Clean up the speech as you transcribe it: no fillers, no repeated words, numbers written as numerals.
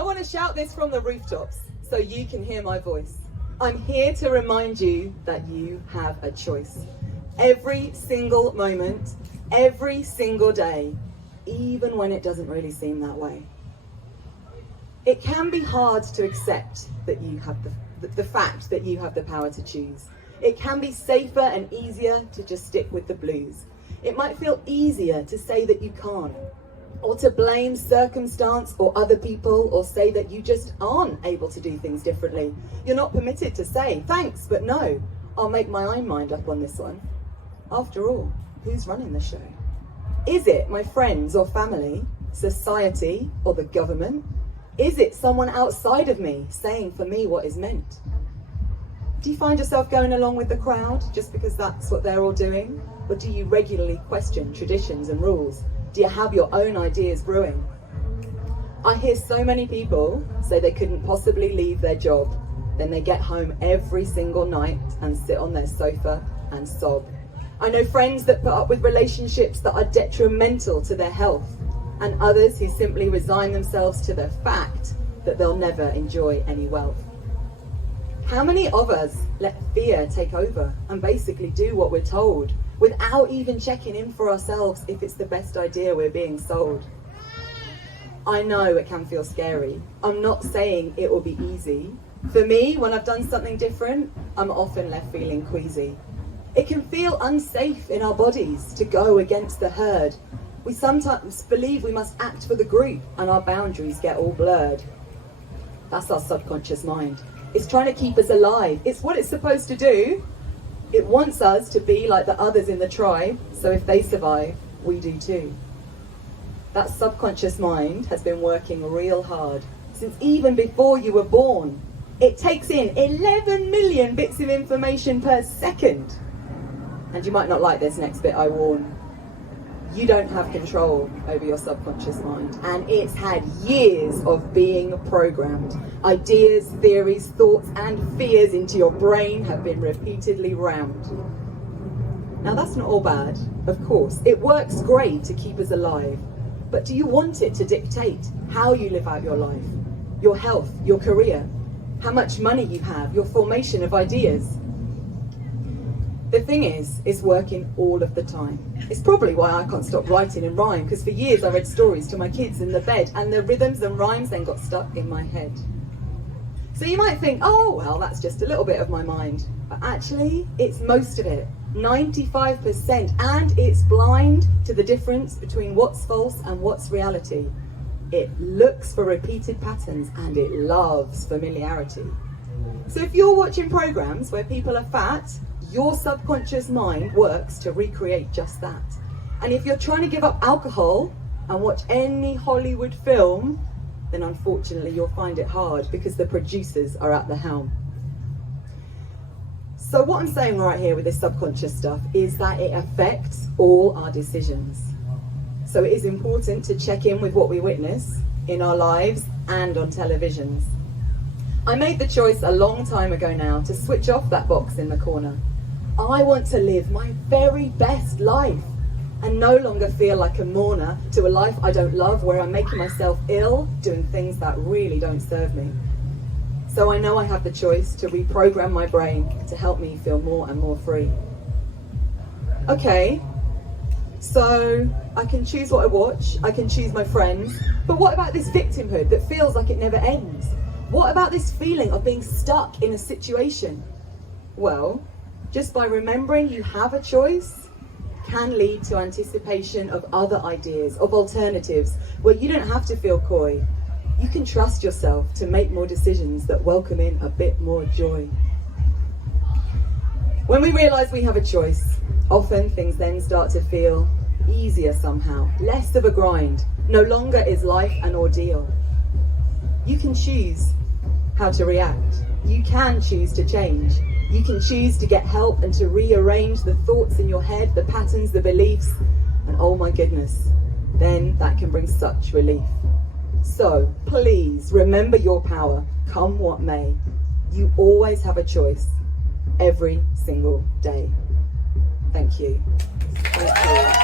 I want to shout this from the rooftops so you can hear my voice. I'm here to remind you that you have a choice. Every single moment, every single day, even when it doesn't really seem that way. It can be hard to accept that you have the fact that you have the power to choose. It can be safer and easier to just stick with the blues. It might feel easier to say that you can't, or to blame circumstance or other people, or say that you just aren't able to do things differently. You're not permitted to say, thanks, but no, I'll make my own mind up on this one. After all, who's running the show? Is it my friends or family, society, or the government? Is it someone outside of me saying for me what is meant? Do you find yourself going along with the crowd just because that's what they're all doing? Or do you regularly question traditions and rules? Do you have your own ideas brewing? I hear so many people say they couldn't possibly leave their job. Then they get home every single night and sit on their sofa and sob. I know friends that put up with relationships that are detrimental to their health, and others who simply resign themselves to the fact that they'll never enjoy any wealth. How many of us let fear take over and basically do what we're told without even checking in for ourselves if it's the best idea we're being sold? I know it can feel scary. I'm not saying it will be easy. For me, when I've done something different, I'm often left feeling queasy. It can feel unsafe in our bodies to go against the herd. We sometimes believe we must act for the group and our boundaries get all blurred. That's our subconscious mind. It's trying to keep us alive. It's what it's supposed to do. It wants us to be like the others in the tribe, so if they survive, we do too. That subconscious mind has been working real hard since even before you were born. It takes in 11 million bits of information per second. And you might not like this next bit, I warn. You don't have control over your subconscious mind, and it's had years of being programmed. Ideas, theories, thoughts, and fears into your brain have been repeatedly rammed. Now that's not all bad, of course. It works great to keep us alive, but do you want it to dictate how you live out your life, your health, your career, how much money you have, your formation of ideas? The thing is, it's working all of the time. It's probably why I can't stop writing in rhyme, because for years I read stories to my kids in the bed, and the rhythms and rhymes then got stuck in my head. So you might think, oh, well, that's just a little bit of my mind. But actually, it's most of it, 95%, and it's blind to the difference between what's false and what's reality. It looks for repeated patterns, and it loves familiarity. So if you're watching programs where people are fat, your subconscious mind works to recreate just that. And if you're trying to give up alcohol and watch any Hollywood film, then unfortunately you'll find it hard because the producers are at the helm. So what I'm saying right here with this subconscious stuff is that it affects all our decisions. So it is important to check in with what we witness in our lives and on televisions. I made the choice a long time ago now to switch off that box in the corner. I want to live my very best life and no longer feel like a mourner to a life I don't love, where I'm making myself ill doing things that really don't serve me. So I know I have the choice to reprogram my brain to help me feel more and more free. Okay, so I can choose what I watch, I can choose my friends, but what about this victimhood that feels like it never ends? What about this feeling of being stuck in a situation? Well, just by remembering you have a choice can lead to anticipation of other ideas, of alternatives, where you don't have to feel coy. You can trust yourself to make more decisions that welcome in a bit more joy. When we realise we have a choice, often things then start to feel easier somehow, less of a grind. No longer is life an ordeal. You can choose how to react. You can choose to change. You can choose to get help and to rearrange the thoughts in your head, the patterns, the beliefs, and oh my goodness, then that can bring such relief. So please remember your power, come what may. You always have a choice, every single day. Thank you. Thank you.